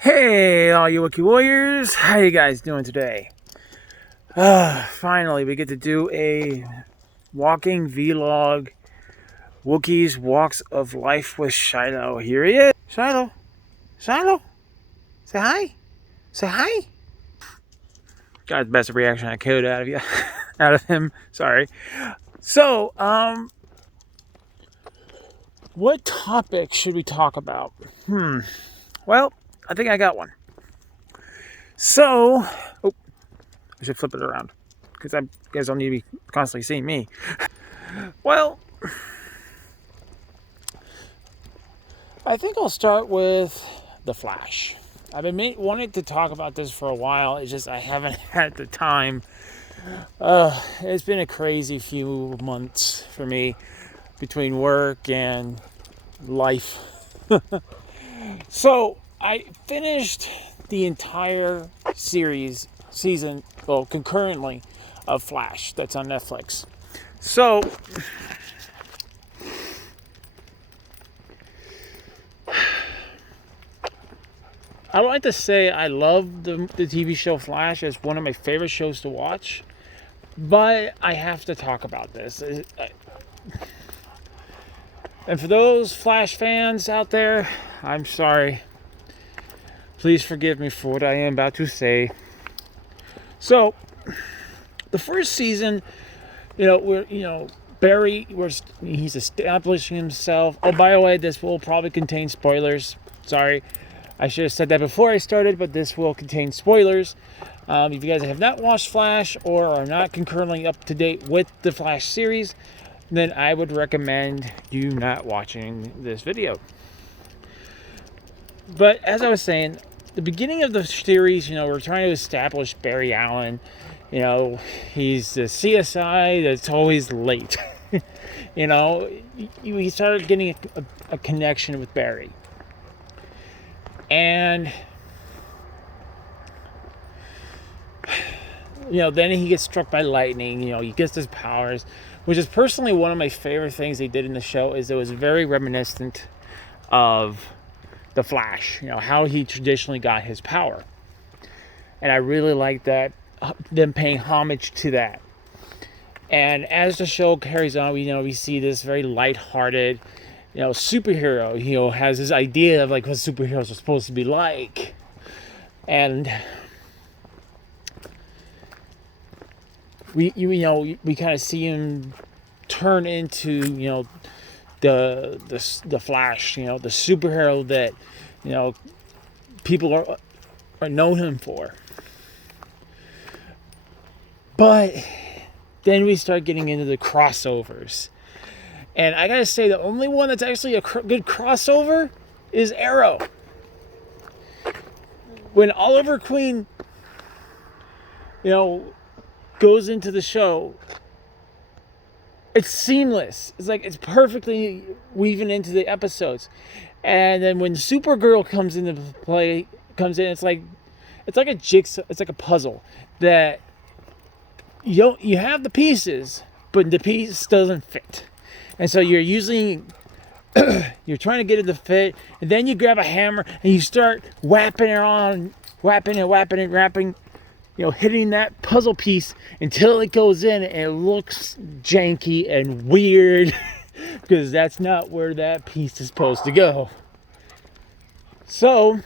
Hey, all you Wookiee Warriors, how you guys doing today? Finally, we get to do a walking vlog, Wookiee's Walks of Life with Shilo. Here he is. Shilo, Shilo, say hi. Say hi. Got the best reaction I could out of you, out of him. Sorry. So, what topic should we talk about? Well, I think I got one. So, I should flip it around because you guys don't need to be constantly seeing me. Well, I think I'll start with The Flash. I've been wanting to talk about this for a while. It's just I haven't had the time. It's been a crazy few months for me between work and life. So I finished the entire season, concurrently, of Flash that's on Netflix. So I would like to say I love the TV show Flash. It's one of my favorite shows to watch. But I have to talk about this. And for those Flash fans out there, I'm sorry. Please forgive me for what I am about to say. So, the first season, Barry, he's establishing himself. Oh, by the way, this will probably contain spoilers. Sorry. I should have said that before I started, but this will contain spoilers. If you guys have not watched Flash or are not concurrently up to date with the Flash series, then I would recommend you not watching this video. But as I was saying, the beginning of the series, we're trying to establish Barry Allen. He's the CSI that's always late. We started getting a connection with Barry. And then he gets struck by lightning. He gets his powers, which is personally one of my favorite things they did in the show. Is it was very reminiscent of the Flash. How he traditionally got his power, and I really like that. Them paying homage to that. And as the show carries on, we see this very lighthearted, superhero. Has this idea of like what superheroes are supposed to be like, and we kind of see him turn into the Flash, the superhero that people are known him for. But then we start getting into the crossovers, and I gotta say the only one that's actually a good crossover is Arrow. When Oliver Queen goes into the show, it's seamless. It's like it's perfectly weaving into the episodes. And then when Supergirl comes in, it's like a jigsaw. It's like a puzzle that you have the pieces, but the piece doesn't fit. And so you're you're trying to get it to fit, and then you grab a hammer and you start whapping, hitting that puzzle piece until it goes in and it looks janky and weird because that's not where that piece is supposed to go. So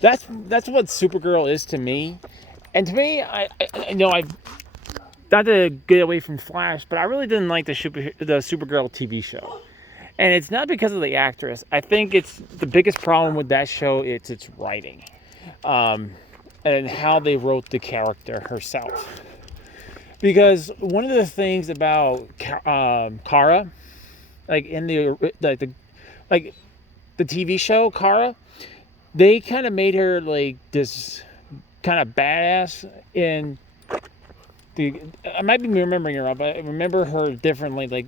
that's what Supergirl is to me. And to me, I not to get away from Flash, but I really didn't like the Supergirl TV show. And it's not because of the actress. I think it's the biggest problem with that show. It's its writing. And how they wrote the character herself. Because one of the things about Kara, like in the TV show Kara, they kind of made her like this kind of badass in the. I might be remembering her wrong, but I remember her differently. Like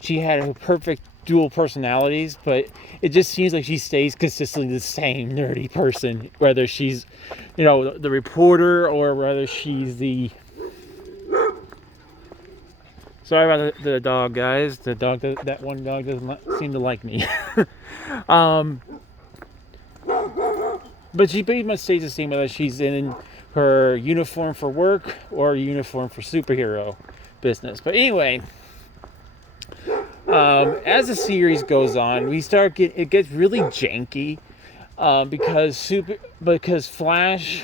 she had her perfect dual personalities, but it just seems like she stays consistently the same nerdy person, whether she's the reporter or whether she's the sorry about the dog, guys. That one dog doesn't seem to like me. But she pretty much stays the same whether she's in her uniform for work or uniform for superhero business. But anyway, as the series goes on, it gets really janky because Flash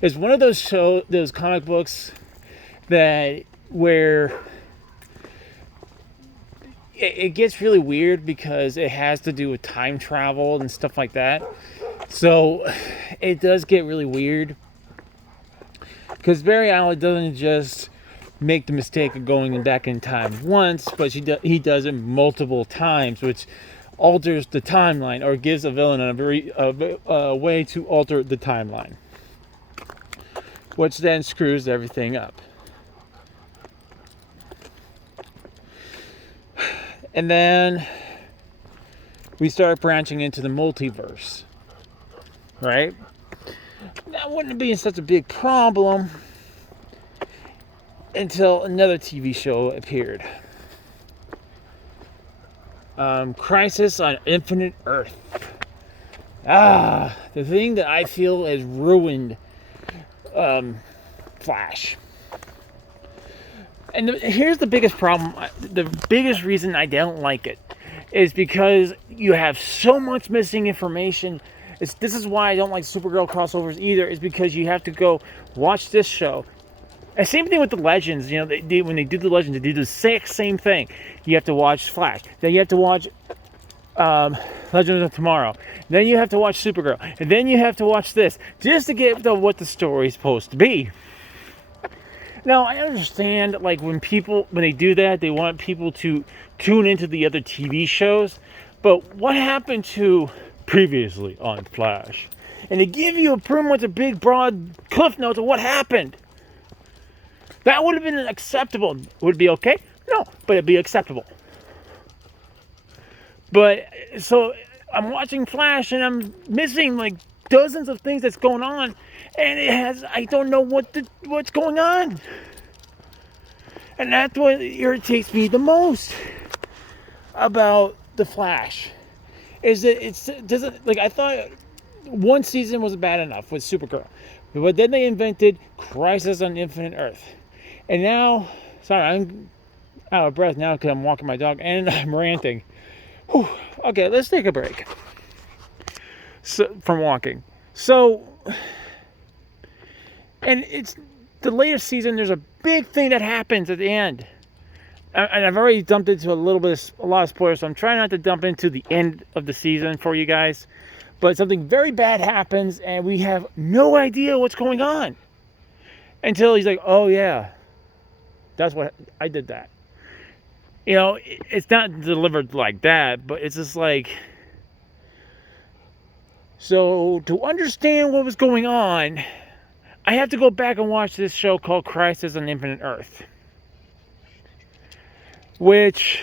is one of those comic books where it gets really weird because it has to do with time travel and stuff like that. So it does get really weird because Barry Allen doesn't just make the mistake of going back in time once, but he does it multiple times, which alters the timeline or gives a villain a way to alter the timeline, which then screws everything up. And then we start branching into the multiverse, right? That wouldn't be such a big problem until another TV show appeared. Crisis on Infinite Earth. The thing that I feel has ruined Flash. And here's the biggest problem. The biggest reason I don't like it is because you have so much missing information. This is why I don't like Supergirl crossovers either, is because you have to go watch this show. And same thing with the Legends. You know, when they do the Legends, they do the exact same thing. You have to watch Flash. Then you have to watch Legends of Tomorrow. Then you have to watch Supergirl. And then you have to watch this just to get to what the story's supposed to be. Now, I understand, like, when they do that, they want people to tune into the other TV shows. But what happened to previously on Flash? And they give you pretty much a big, broad cliff notes of what happened. That would have been acceptable. Would it be okay? No, but it'd be acceptable. But, so, I'm watching Flash and I'm missing, like, dozens of things that's going on. And I don't know what's going on. And that's what irritates me the most about the Flash. Is that it doesn't, like, I thought one season was bad enough with Supergirl. But then they invented Crisis on Infinite Earth. And now, sorry, I'm out of breath now because I'm walking my dog and I'm ranting. Whew. Okay, let's take a break from walking. So, and it's the latest season. There's a big thing that happens at the end, and I've already dumped into a lot of spoilers. So I'm trying not to dump into the end of the season for you guys. But something very bad happens, and we have no idea what's going on until he's like, "Oh yeah, that's what I did that." You know, it's not delivered like that, but it's just like. So, to understand what was going on, I have to go back and watch this show called Crisis on Infinite Earth. Which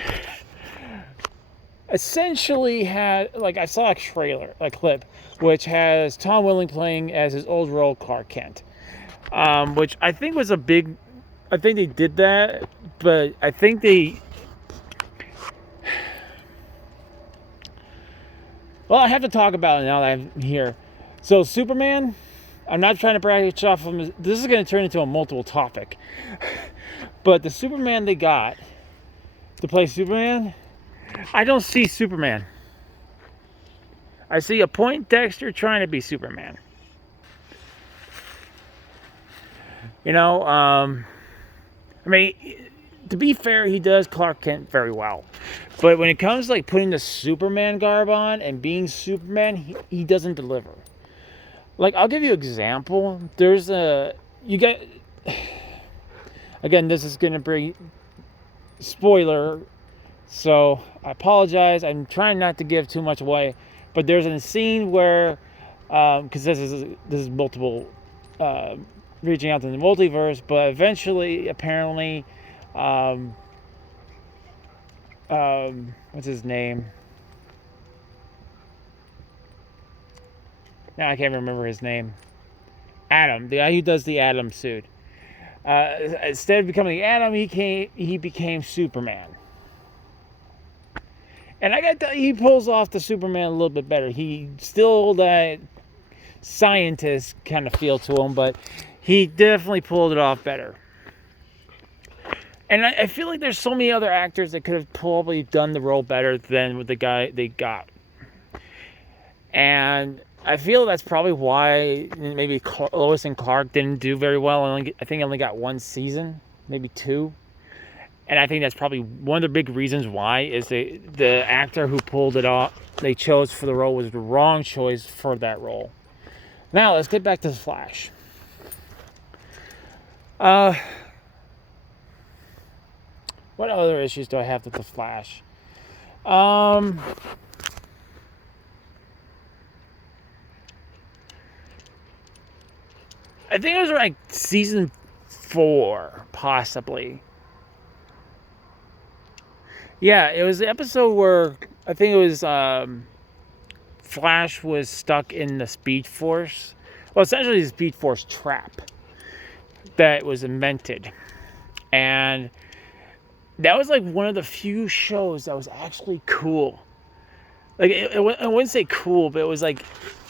essentially had, like, I saw a clip, which has Tom Welling playing as his old role, Clark Kent. Which I think was I think they did that, but I think they... Well, I have to talk about it now that I'm here. So, Superman, I'm not trying to branch off from this is going to turn into a multiple topic. But the Superman they got to play Superman, I don't see Superman. I see a Poindexter trying to be Superman. You know, I mean, to be fair, he does Clark Kent very well. But when it comes to, like, putting the Superman garb on and being Superman, he doesn't deliver. Like, I'll give you an example. Again, this is going to bring spoiler, so I apologize. I'm trying not to give too much away. But there's a scene where, because this is multiple, reaching out to the multiverse, but eventually, apparently, what's his name? Now I can't remember his name. Adam, the guy who does the Atom suit. Instead of becoming Atom, he became Superman. And he pulls off the Superman a little bit better. He still that scientist kind of feel to him, but he definitely pulled it off better. And I feel like there's so many other actors that could have probably done the role better than with the guy they got. And I feel that's probably why maybe Lois and Clark didn't do very well. I think I only got one season, maybe two. And I think that's probably one of the big reasons why is the actor who pulled it off, they chose for the role, was the wrong choice for that role. Now, let's get back to The Flash. What other issues do I have with The Flash? I think it was like season 4, possibly. Yeah, it was the episode where I think it was Flash was stuck in the Speed Force. Well, essentially the Speed Force trap that was invented. And that was like one of the few shows that was actually cool. Like, I wouldn't say cool, but it was like,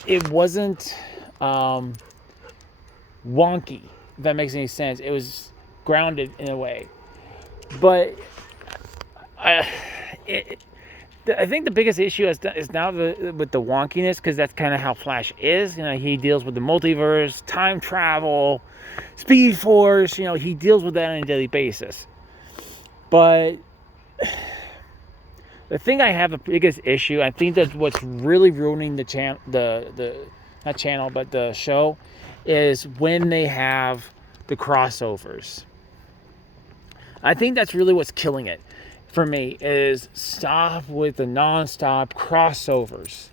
it wasn't wonky, if that makes any sense. It was grounded in a way. But I think the biggest issue is now with the wonkiness, because that's kind of how Flash is. You know, he deals with the multiverse, time travel, Speed Force. You know, he deals with that on a daily basis. But the thing I have the biggest issue, I think that's what's really ruining the show, is when they have the crossovers. I think that's really what's killing it for me, is stop with the non-stop crossovers.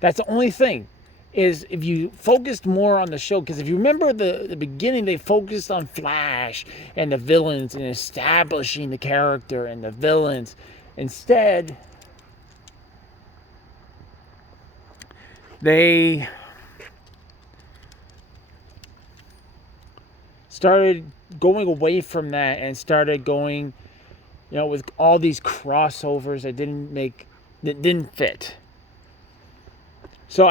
That's the only thing, is if you focused more on the show, because if you remember the beginning, they focused on Flash and the villains and establishing the character and the villains. Instead, they started going away from that and started going, you know, with all these crossovers that didn't fit. So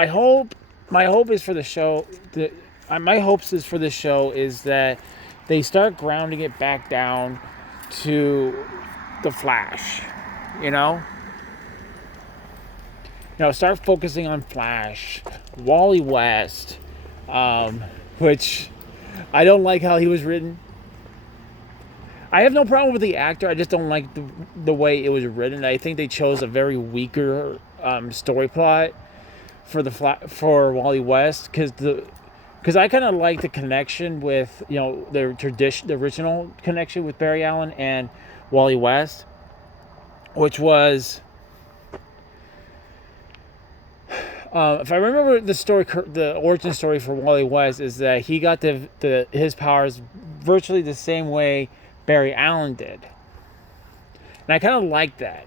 my hopes is for the show is that they start grounding it back down to the Flash, you know? Start focusing on Flash, Wally West, which I don't like how he was written. I have no problem with the actor. I just don't like the way it was written. I think they chose a very weaker story plot for Wally West, because I kind of like the connection with, you know, the original connection with Barry Allen and Wally West, which was, if I remember the origin story for Wally West, is that he got his powers virtually the same way Barry Allen did, and I kind of like that.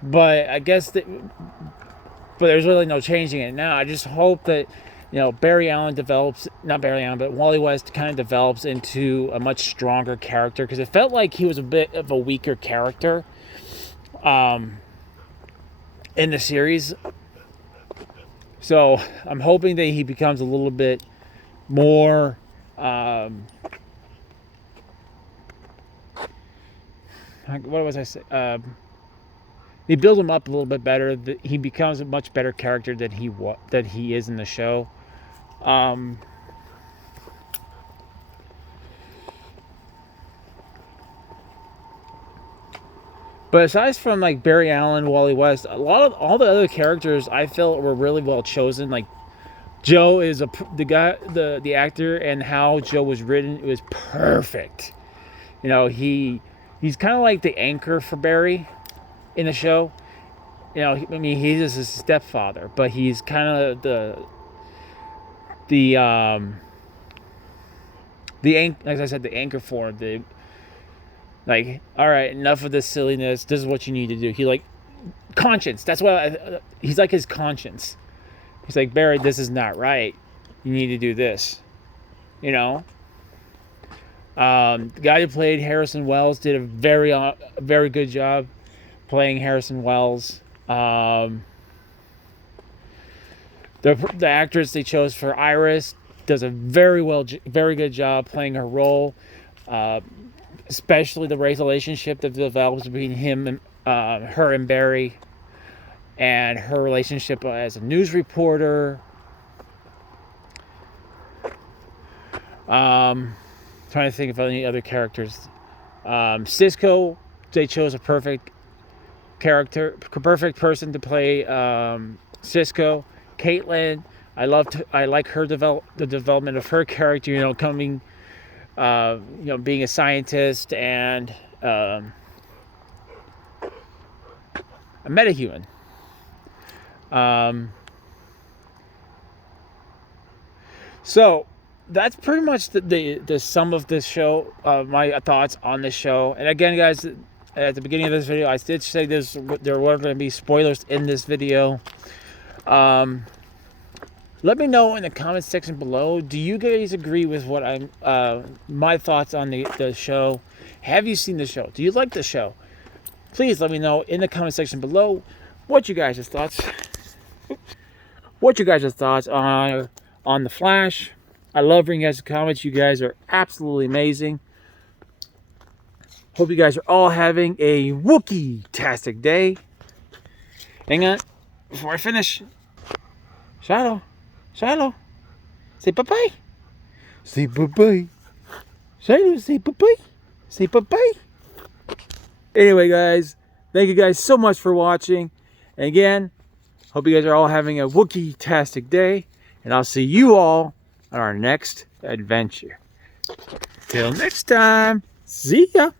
But I guess but there's really no changing it now. I just hope that, you know, Wally West kind of develops into a much stronger character, because it felt like he was a bit of a weaker character in the series. So I'm hoping that he becomes a little bit more what was I say? They build him up a little bit better. He becomes a much better character than he is in the show. But aside from like Barry Allen, Wally West, all the other characters I felt were really well chosen. Like Joe is the actor, and how Joe was written, it was perfect. You know, he's kind of like the anchor for Barry in the show. You know, I mean, he's just his stepfather, but he's kind of the like I said, the anchor for him. Like, all right, enough of this silliness. This is what you need to do. He like conscience. That's why he's like his conscience. He's like, Barry, this is not right. You need to do this. You know. The guy who played Harrison Wells did a very good job playing Harrison Wells. The actress they chose for Iris does a very good job playing her role, especially the relationship that develops between her and Barry, and her relationship as a news reporter. Trying to think of any other characters. Cisco, they chose a perfect person to play Cisco. Caitlin, I like the development of her character. You know, being a scientist and a metahuman. So that's pretty much the sum of this show. My thoughts on this show. And again, guys, at the beginning of this video, I did say there were going to be spoilers in this video. Let me know in the comments section below. Do you guys agree with what my thoughts on the show? Have you seen the show? Do you like the show? Please let me know in the comment section below what you guys' thoughts on the Flash. I love reading you guys' comments. You guys are absolutely amazing. Hope you guys are all having a Wookiee'Tastic day. Hang on, before I finish. Shilo, say bye-bye. Say bye-bye. Shilo, say bye-bye. Say bye-bye. Anyway, guys, thank you guys so much for watching. And again, hope you guys are all having a Wookiee'Tastic day. And I'll see you all on our next adventure. Till next time, see ya.